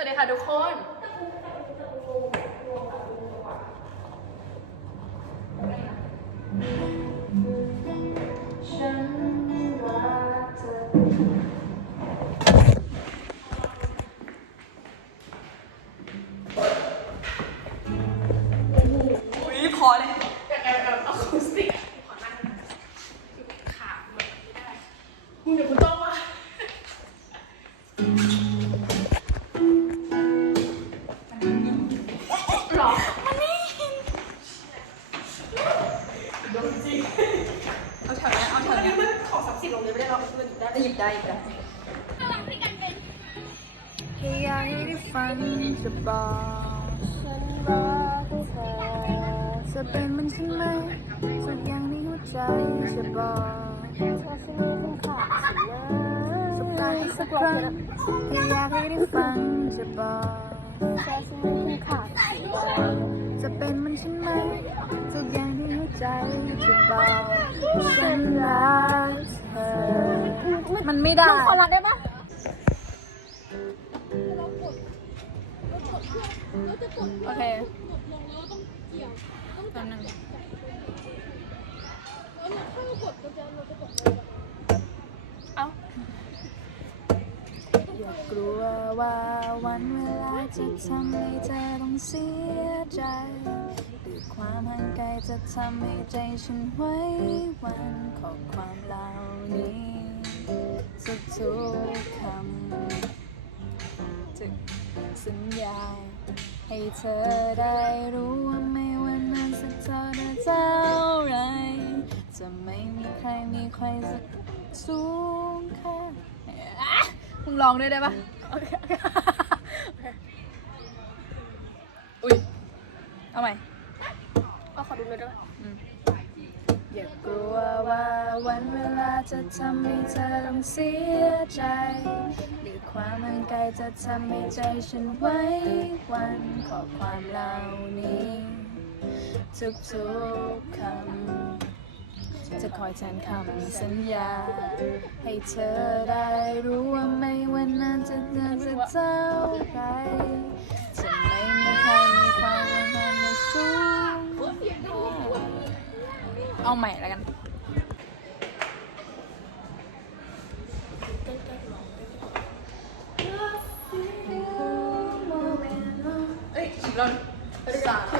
วัสดีค่ะทุกคน ฉันรักเธออุ้ยพอเลย โดนจริงเอาแถวเนี้ยเอาแถอวนเนี้นี้ยมันของศักสิทธิ์ลงเลยไม่ได้เราเพื่อนได้หยิบได้หยิบได้แค่อยากให้ได้ฟังจะบอกฉันรักเธอจะเป็นมันฉันไหมทุกอย่างในหัวใจจะบอกเธอฉันเป็นขาดเลยสักครั้งสักครั้งแค่อยากให้ได้ฟังจะบอกเธอฉันเป็นขาดเลยจะเป็นมันฉันไหมทุกอย่าง ในหัวใจจะบอกฉันรักเธอมันไม่ได้ ขอรักได้ปะโอเคแป๊บนึงเอาอย่ากลั ว่าวันเวลาจะทำให้เธอต้องเสียใจหรือความห่างไกลจะทำให้ใจฉันไว้วันขอความเหล่านี้ทุกทุกคำจึงสัญญา ให้เธอได้รู้ว่าไม่ว่านานสักเท่าใดเท่าไร จะไม่มีใครมีใครสักสูงแค่อะมึงลองด้วยได้ปะ อเคโอเคโอเคอุ้ยเอาใหม่เอาขอดูเลยด้วยอย่ากลัวว่าวันเวลาจะทำให้เธอต้องเสียใจหรือความห่างไกลจะทำให้ใจฉันไว้วันขอความเหล่านี้ทุกๆคำ จะคอยแทนคำสัญญา ให้เธอได้รู้ว่าไม่วันนั้นจะเดินจะเท่าไรจะไม่มีใครมีความรักนั้นมาสูงเอาใหม่แล้วกันเอ้ยอีกรอบสาม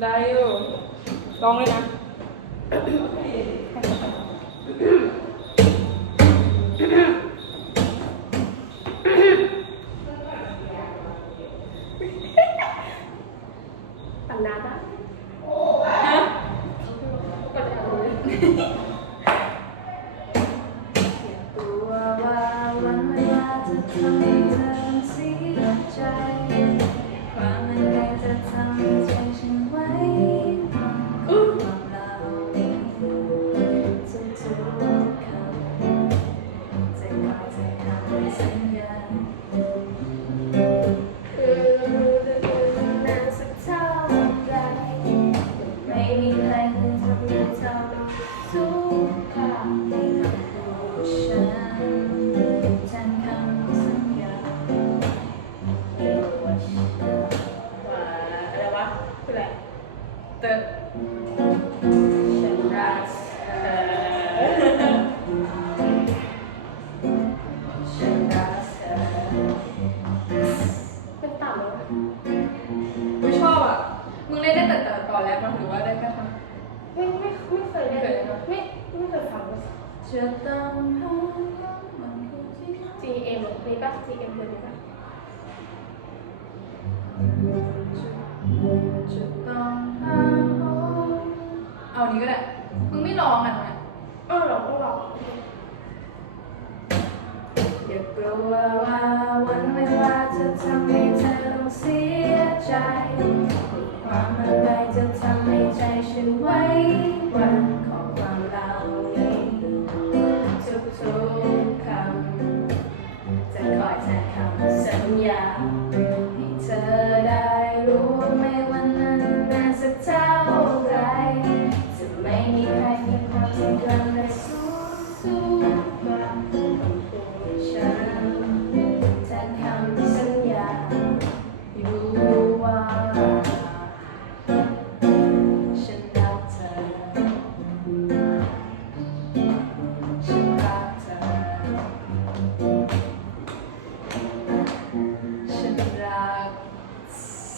ได้อยู่ลองเลยนะตั้งนานนะก็จะ the the rats. Shut down, G M นี่ป่ะ G M เลยป่ะ นี้ก็ได้ มึงไม่ลองอะเนี่เออเราก็ลองอย่ากลัวว่าวันเวลาจะทำให้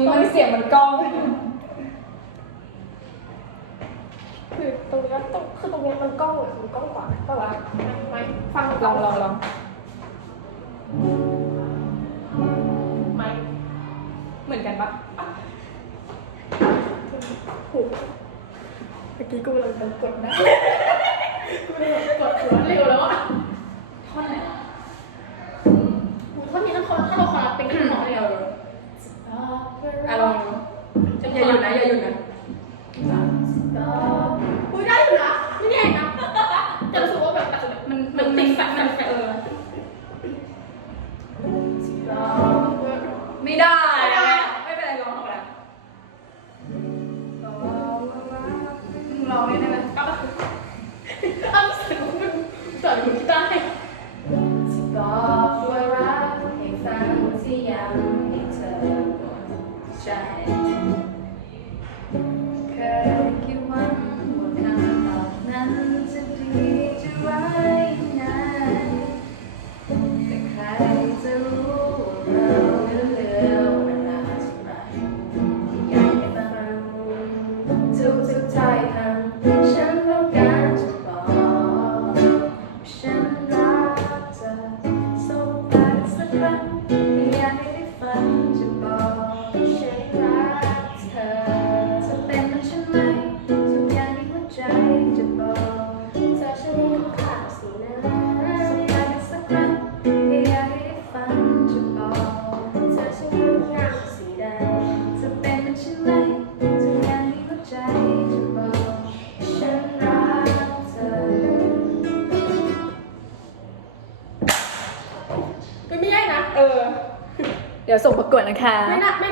นี้มันเสียงมันกล้องคือตรงนี้ตรงคือตรงนี้มันกล้องหรืมันกล้องกว่าเปล่าไหมฟังลองลองลองไหมเหมือนกันปะถูเมื่อกี้กูกลังจกดนะกูเลยกดหัวเร็วแล้วอะท่อนไหนท่อนนี้ท่อนท่อนเรรับเป็นท่นหนอ อะลองดูจะอย่าหยุดนะอย่าหยุดนะอุ้ยได้อยู่นะไม่แย่นะจะรู้สึกว่าแบบมันมันติดแฟนแบบเออไม่ได้ไม่เป็นไรลองเอไะลองเล่นได้ไหมก็เอาส่กมันแต่มัน นะคะ ไม่น่าไม่